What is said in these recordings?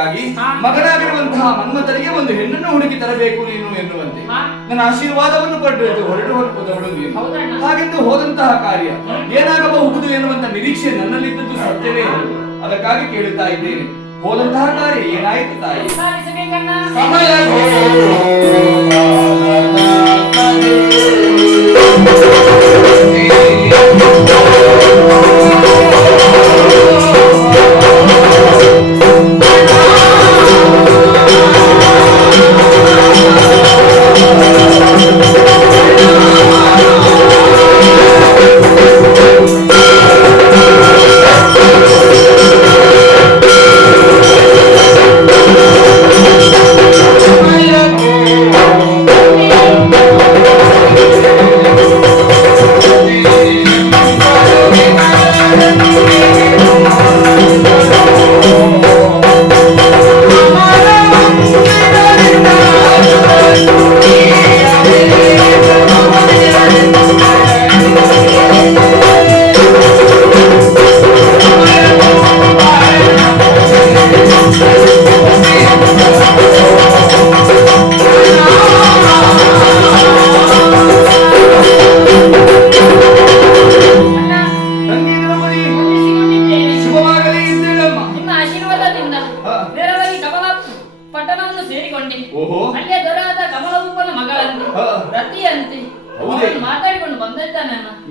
ಅದಕ್ಕಾಗಿ ಮಗನಾಗಿರುವಂತಹ ಮನ್ಮಥನಿಗೆ ಒಂದು ಹೆಣ್ಣನ್ನು ಹುಡುಕಿ ತರಬೇಕು ನೀನು ಎನ್ನುವಂತೆ ನನ್ನ ಆಶೀರ್ವಾದವನ್ನು ಪಡೆದು ಹೊರಟು ಹೋದವಳು ನೀನು. ಹಾಗೆಂದು ಹೋದಂತಹ ಕಾರ್ಯ ಏನಾಗಬಹುದು ಎನ್ನುವಂತ ನಿರೀಕ್ಷೆ ನನ್ನಲ್ಲಿದ್ದದ್ದು ಸತ್ಯವೇ. ಅದಕ್ಕಾಗಿ ಕೇಳುತ್ತಾ ಇದ್ದೇನೆ, ಹೋದಂತಹ ಕಾರ್ಯ ಏನಾಯಿತು ತಾಯಿ?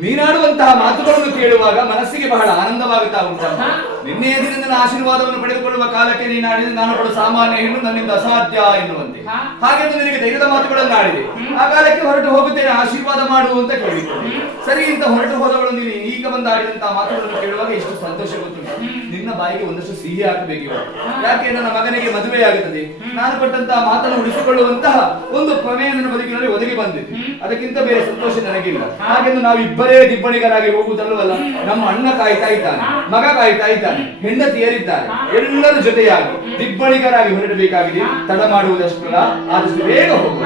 ನೀನಾಡುವಂತಹ ಮಾತುಗಳನ್ನು ಕೇಳುವಾಗ ಮನಸ್ಸಿಗೆ ಬಹಳ ಆನಂದವಾಗುತ್ತಾ ಉಂಟಮ್ಮ. ನಿನ್ನೆಯ ದಿನ ನನ್ನ ಆಶೀರ್ವಾದವನ್ನು ಪಡೆದುಕೊಳ್ಳುವ ಕಾಲಕ್ಕೆ ನೀನಾಡಿದ ನಾನು ಕೂಡ ಸಾಮಾನ್ಯ ಹೆಣ್ಣು, ನನ್ನಿಂದ ಅಸಾಧ್ಯ ಎನ್ನುವಂತೆ. ಹಾಗೆಂದು ನಿನಗೆ ಧೈರ್ಯದ ಮಾತುಗಳನ್ನು ಆಡಿದೆ. ಆ ಕಾಲಕ್ಕೆ ಹೊರಟು ಹೋಗುತ್ತೇನೆ, ಆಶೀರ್ವಾದ ಮಾಡು ಅಂತ ಕೇಳಿದ್ದೇನೆ. ಸರಿ ಅಂತ ಹೊರಟು ಹೋದವಳು ನೀನು ಈಗ ಬಂದು ಆಡಿದಂತಹ ಮಾತುಗಳನ್ನು ಕೇಳುವಾಗ ಎಷ್ಟು ಸಂತೋಷ ಗೊತ್ತುಂಟು. ನಿನ್ನ ಬಾಯಿಗೆ ಒಂದಷ್ಟು ಸಿಹಿ ಹಾಕಬೇಕು. ಯಾಕೆ ನನ್ನ ಮಗನಿಗೆ ಮದುವೆ ಆಗುತ್ತದೆ, ನಾನು ಕೊಟ್ಟಂತಹ ಮಾತನ್ನು ಉಳಿಸಿಕೊಳ್ಳುವಂತಹ ಒಂದು ಪ್ರಮೇಯ ನನ್ನ ಬದುಕಿನಲ್ಲಿ ಒದಗಿ ಬಂದಿದೆ. ಅದಕ್ಕಿಂತ ಬೇರೆ ಸಂತೋಷ ನನಗಿಲ್ಲ. ಹಾಗೆಂದು ನಾವಿಬ್ಬರೇ ದಿಬ್ಬಣಿಗರಾಗಿ ಹೋಗುವುದಲ್ಲವಲ್ಲ. ನಮ್ಮ ಅಣ್ಣ ಕಾಯ್ತಾ ಇದ್ದಾನೆ, ಮಗ ಕಾಯ್ತಾ ಇದ್ದಾನೆ, ಹೆಂಡತಿಯರಿದ್ದಾರೆ, ಎಲ್ಲರೂ ಜೊತೆಯಾಗಿ ದಿಬ್ಬಣಿಗರಾಗಿ ಹೊರಡಬೇಕಾಗಿದೆ. ತಡ ಮಾಡುವುದಷ್ಟು ಆದಷ್ಟು ಬೇಗ ಹೋಗುವ.